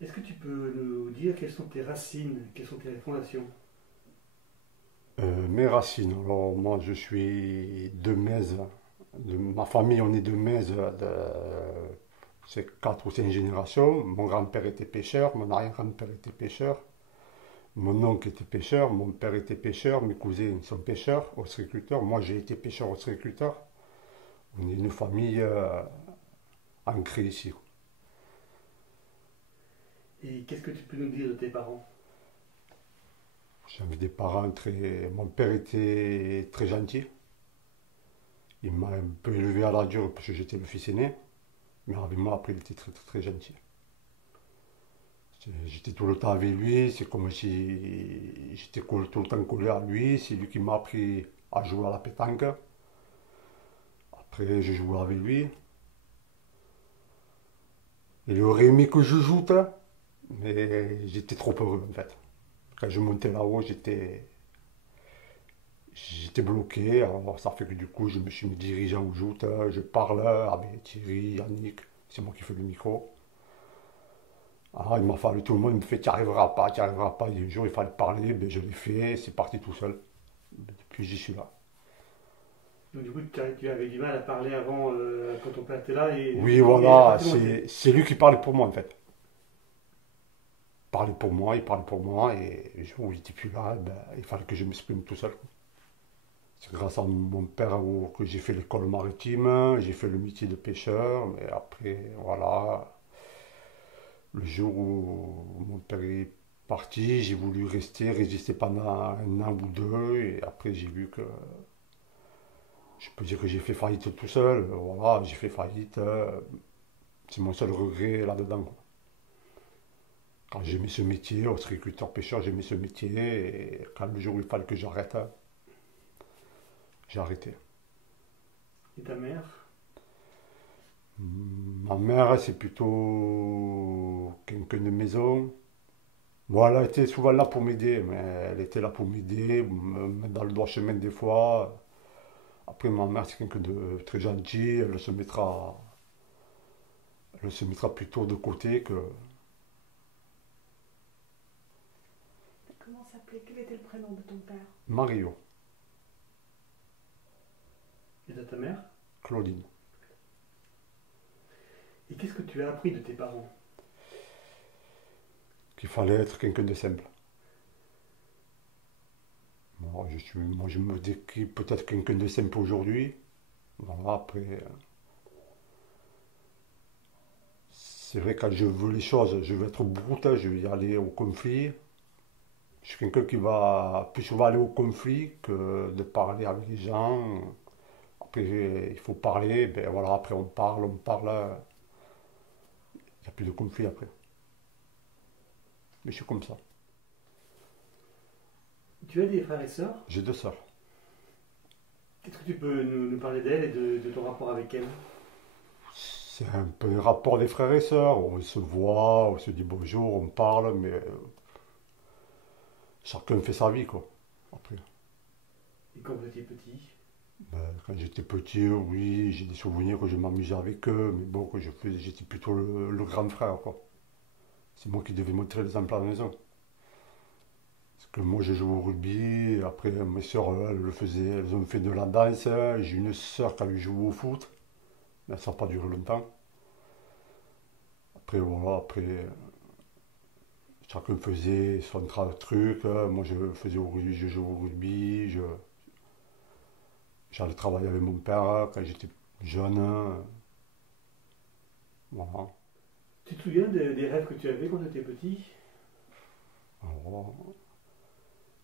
Est-ce que tu peux nous dire quelles sont tes racines, quelles sont tes fondations? Mes racines, alors moi je suis de Metz, de ma famille on est de Metz, c'est 4 ou 5 générations. Mon grand-père était pêcheur, mon arrière-grand-père était pêcheur, mon oncle était pêcheur, mon père était pêcheur, mes cousins sont pêcheurs, ostréiculteurs, moi j'ai été pêcheur ostréiculteur. On est une famille ancrée ici. Et qu'est-ce que tu peux nous dire de tes parents? J'avais des parents très... Mon père était très gentil, il m'a un peu élevé à la dure parce que j'étais le fils aîné. Mais avec moi, après, il était très, très, très gentil. J'étais tout le temps avec lui, c'est comme si j'étais tout le temps collé à lui. C'est lui qui m'a appris à jouer à la pétanque. Après, je jouais avec lui. Il aurait aimé que je joue, mais j'étais trop heureux en fait. Quand je montais là-haut, j'étais bloqué. Alors, ça fait que du coup, je me suis dirigé en joute. Je parle avec Thierry, Yannick, c'est moi qui fais le micro. Ah, il m'a fallu, tout le monde me fait, tu n'y arriveras pas, tu n'y arriveras pas. Et un jour, il fallait parler, ben, je l'ai fait, c'est parti tout seul. Depuis, j'y suis là. Donc, du coup, tu avais du mal à parler avant quand ton père était là et Oui, il est voilà, parti de moitié. c'est lui qui parlait pour moi, en fait. Il parlait pour moi, il parlait pour moi, et le jour où il n'était plus là, ben, il fallait que je m'exprime tout seul. C'est grâce à mon père que j'ai fait l'école maritime, j'ai fait le métier de pêcheur, mais après, voilà, le jour où mon père est parti, j'ai voulu résister pendant un an ou deux, et après j'ai vu que je peux dire que j'ai fait faillite tout seul. Voilà, j'ai fait faillite. C'est mon seul regret là-dedans, quoi. Quand j'aimais ce métier, ostréiculteur pêcheur, j'aimais ce métier. Et quand le jour où il fallait que j'arrête, j'ai arrêté. Et ta mère? Ma mère, c'est plutôt quelqu'un de maison. Bon, elle était souvent là pour m'aider, mais elle était là pour m'aider, me mettre dans le droit chemin des fois. Après, ma mère, c'est quelqu'un de très gentil. Elle se mettra plutôt de côté que Comment s'appelait? Quel était le prénom de ton père? Mario, Et de ta mère? Claudine. Et qu'est-ce que tu as appris de tes parents? Qu'il fallait être quelqu'un de simple. Moi, je me décris peut-être quelqu'un de simple aujourd'hui. Voilà, après, c'est vrai, quand je veux les choses, je veux être brut, je vais y aller au conflit. Je suis quelqu'un qui va plus souvent aller au conflit que de parler avec les gens. Après, il faut parler, ben voilà, après on parle, il n'y a plus de conflit après. Mais je suis comme ça. Tu as des frères et sœurs? J'ai 2 sœurs. Qu'est-ce que tu peux nous parler d'elles et de ton rapport avec elles? C'est un peu le rapport des frères et sœurs. On se voit, on se dit bonjour, on parle, mais chacun fait sa vie, quoi. Après, Et quand vous étiez petit? ben, quand j'étais petit, oui, j'ai des souvenirs que je m'amusais avec eux, mais bon, j'étais plutôt le grand frère, quoi. C'est moi qui devais montrer l'exemple à la maison. Parce que moi, je joue au rugby, après, mes sœurs, elles le faisaient, elles ont fait de la danse. J'ai une sœur qui a joué au foot, mais ça n'a pas duré longtemps. Après, voilà, après, chacun faisait son truc. Moi, je faisais au rugby, je jouais au rugby, j'allais travailler avec mon père quand j'étais jeune. Voilà. Tu te souviens des rêves que tu avais quand tu étais petit? Alors,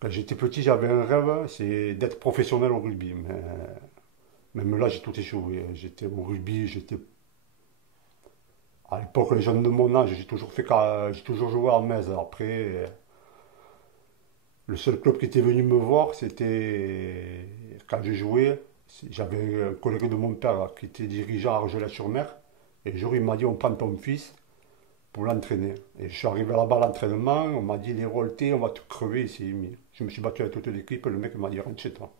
quand j'étais petit, j'avais un rêve, c'est d'être professionnel au rugby. Mais même là, j'ai tout échoué. J'étais au rugby, à l'époque, les jeunes de mon âge, j'ai toujours joué à Metz. Après, le seul club qui était venu me voir, c'était quand je jouais. J'avais un collègue de mon père qui était dirigeant à Argelès-sur-Mer. Et un jour, il m'a dit, on prend ton fils pour l'entraîner. Et je suis arrivé là-bas à l'entraînement, on m'a dit, les Rolletés, on va te crever ici. Je me suis battu avec toute l'équipe, le mec m'a dit, rentre chez toi.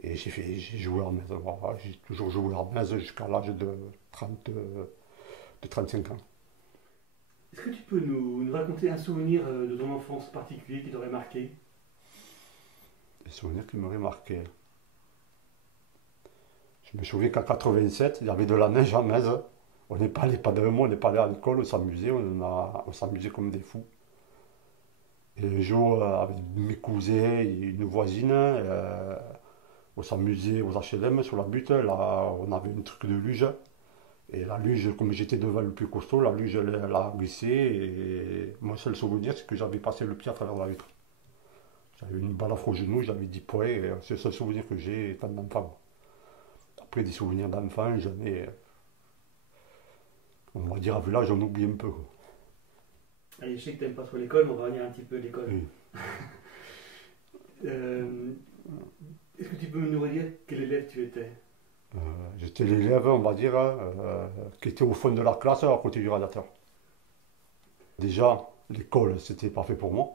Et j'ai joué à Metz. Voilà, j'ai toujours joué à Metz jusqu'à l'âge de 30, de 35 ans. Est-ce que tu peux nous raconter un souvenir de ton enfance particulier qui t'aurait marqué? Des souvenirs qui m'auraient marqué. Je me souviens qu'en 87, il y avait de la neige à Metz. On n'est pas allé, pas d'un mois, on n'est pas allé à l'école, on s'amusait comme des fous. Et un jour, avec mes cousins et une voisine, on s'amusait aux HLM sur la butte. Là, on avait un truc de luge. Et la luge, comme j'étais devant le plus costaud, la luge, elle a glissé. Et mon seul souvenir, c'est que j'avais passé le pied à travers la vitre. J'avais une balafre au genou, j'avais 10 points. Et c'est le seul souvenir que j'ai étant d'enfant. Après, des souvenirs d'enfant, j'en ai, on va dire, à village, on oublie un peu, quoi. Allez, je sais que tu n'aimes pas trop l'école, mais on va revenir un petit peu à l'école. Oui. Est-ce que tu peux nous redire quel élève tu étais? J'étais l'élève, on va dire, qui était au fond de la classe, à côté du radiateur. Déjà, l'école, c'était pas fait pour moi.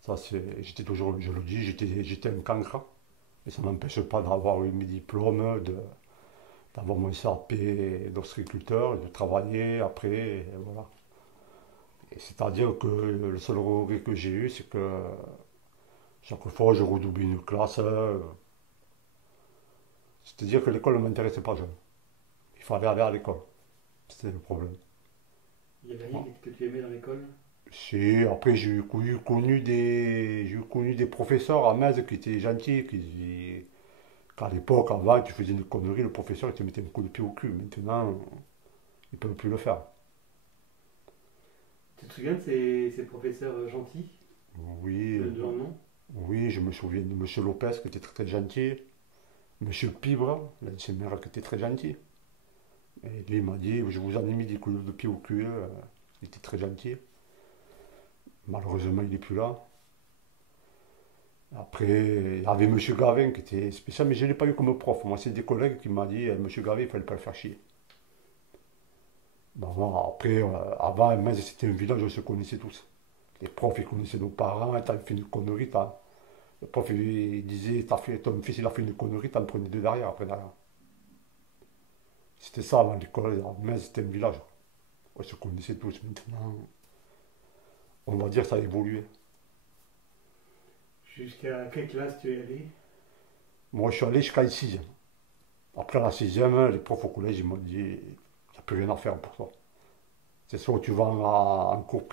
Ça, j'étais toujours, je le dis, j'étais un cancre. Et ça ne m'empêche pas d'avoir eu mes diplômes, d'avoir mon CAP d'ostréiculteur, de travailler après, et voilà. Et c'est-à-dire que le seul regret que j'ai eu, c'est que chaque fois je redoublais une classe. C'est-à-dire que l'école ne m'intéressait pas jeune. Il fallait aller à l'école. C'était le problème. Il y avait rien Bon. que tu aimais dans l'école? Après, j'ai connu des professeurs à Metz qui étaient gentils, qu'à l'époque, avant, tu faisais une connerie, le professeur il te mettait un coup de pied au cul. Maintenant, ils ne peuvent plus le faire. Tu te souviens de ces professeurs gentils, Oui, de leur nom? oui, je me souviens de M. Lopez qui était très, très gentil. M. Pibre, l'ancien maire qui était très gentil. Et lui il m'a dit, je vous en ai mis des coups de pied au cul. Il était très gentil. Malheureusement, il n'est plus là. Après, il y avait M. Gavin qui était spécial, mais je ne l'ai pas eu comme prof. Moi, c'est des collègues qui m'ont dit, M. Gavin, il ne fallait pas le faire chier. Bon, moi, après, avant, Metz, c'était un village où on se connaissait tous. Les profs, ils connaissaient nos parents, t'as fait une connerie, le prof, il disait, ton fils, il a fait une connerie, t'en prenais deux derrière, après derrière. C'était ça avant l'école, Metz, c'était un village. On se connaissait tous. Maintenant, on va dire que ça a évolué. Jusqu'à quelle classe tu es allé? Moi, je suis allé jusqu'à la 6e. Après la 6e, les profs au collège, ils m'ont dit, il n'y a plus rien à faire pour toi. C'est soit tu vas en cours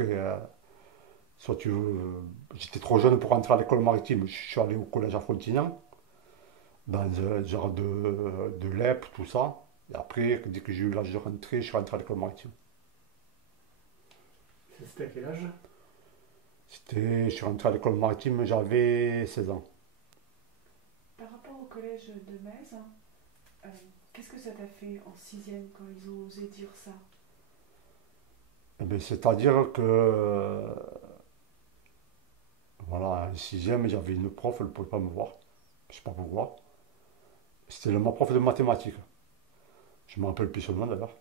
soit tu veux. J'étais trop jeune pour entrer à l'école maritime. Je suis allé au collège à Frontignan, dans un genre de LEP, tout ça. Et après, dès que j'ai eu l'âge de rentrer, je suis rentré à l'école maritime. C'était à quel âge? Je suis rentré à l'école maritime, j'avais 16 ans. Par rapport au collège de Metz, euh, qu'est-ce que ça t'a fait en sixième quand ils ont osé dire ça? Eh ben, c'est-à-dire que, voilà, en 6e, j'avais une prof, elle ne pouvait pas me voir. Je ne sais pas pourquoi. C'était ma prof de mathématiques. Je ne me rappelle plus son nom d'ailleurs.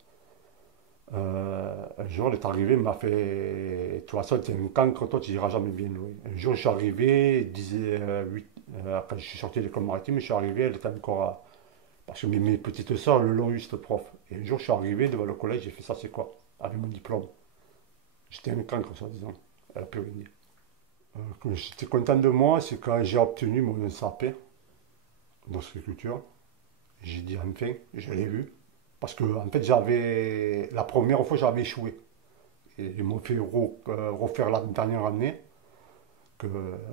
Un jour, elle est arrivée, elle m'a fait, tu vois ça, t'es un cancre, toi, tu n'iras jamais bien loin. Un jour, je suis arrivé, il disait 8, quand je suis sorti de l'école maritime, je suis arrivé, elle était encore parce que mes petites sœurs le l'ont eu, cette prof. Et un jour, je suis arrivé devant le collège, j'ai fait ça, c'est quoi? Avec mon diplôme. J'étais un cancre, soi-disant. Elle a plus rien dit. Quand j'étais content de moi, c'est quand j'ai obtenu mon SAP d'ostréiculture. J'ai dit enfin, je l'ai vu. Parce que en fait, la première fois, j'avais échoué. Et ils m'ont fait refaire la dernière année. Que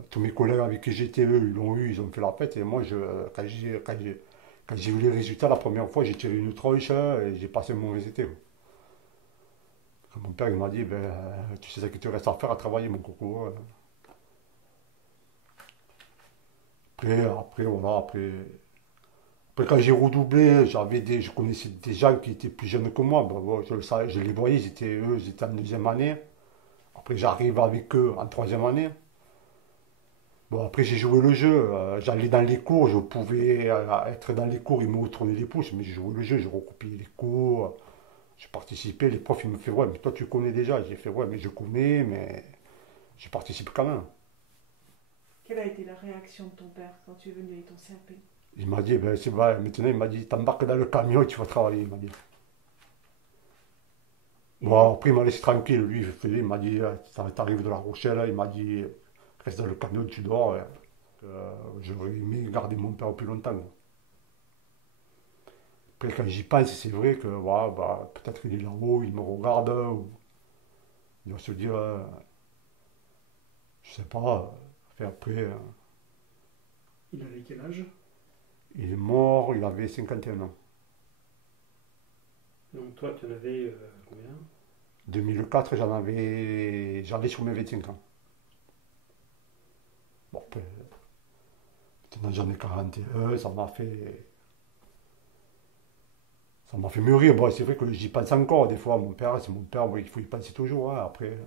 tous mes collègues avec qui j'étais, eux, ils l'ont eu, ils ont fait la fête. Et moi, quand j'ai vu les résultats, la première fois, j'ai tiré une tronche et j'ai passé un mauvais été. Quand mon père il m'a dit, ben, tu sais ce qu'il te reste à faire, à travailler, mon coco. Après, voilà, après, quand j'ai redoublé, je connaissais des gens qui étaient plus jeunes que moi. Bon, bon, je les voyais, eux, ils étaient en deuxième année. Après, j'arrive avec eux en troisième année. Bon, après, j'ai joué le jeu. J'allais dans les cours, je pouvais être dans les cours, ils me retournaient les pouces, mais j'ai joué le jeu, j'ai recopié les cours, j'ai participé. Les profs, ils me font, ouais, mais toi, tu connais déjà. J'ai fait, ouais, mais je connais, mais je participe quand même. Quelle a été la réaction de ton père quand tu es venu avec ton CAP? Il m'a dit, ben, c'est vrai, maintenant, il m'a dit, t'embarques dans le camion et tu vas travailler, il m'a dit. Et Bon, après, il m'a laissé tranquille. Lui, il m'a dit, t'arrives de La Rochelle, il m'a dit, reste dans le camion, tu dors. J'aurais aimé garder mon père plus longtemps. Après, quand j'y pense, c'est vrai que voilà, bah, peut-être qu'il est là-haut, il me regarde, ou il va se dire, je sais pas. Après, il avait quel âge? il est mort, il avait 51 ans. Donc toi, tu en avais combien? 2004, j'allais sur mes 25 ans. Bon, après, maintenant j'en ai 41, ça m'a fait mûrir. Bon, c'est vrai que j'y pense encore des fois. Mon père, c'est mon père, bon, il faut y penser toujours, hein, après.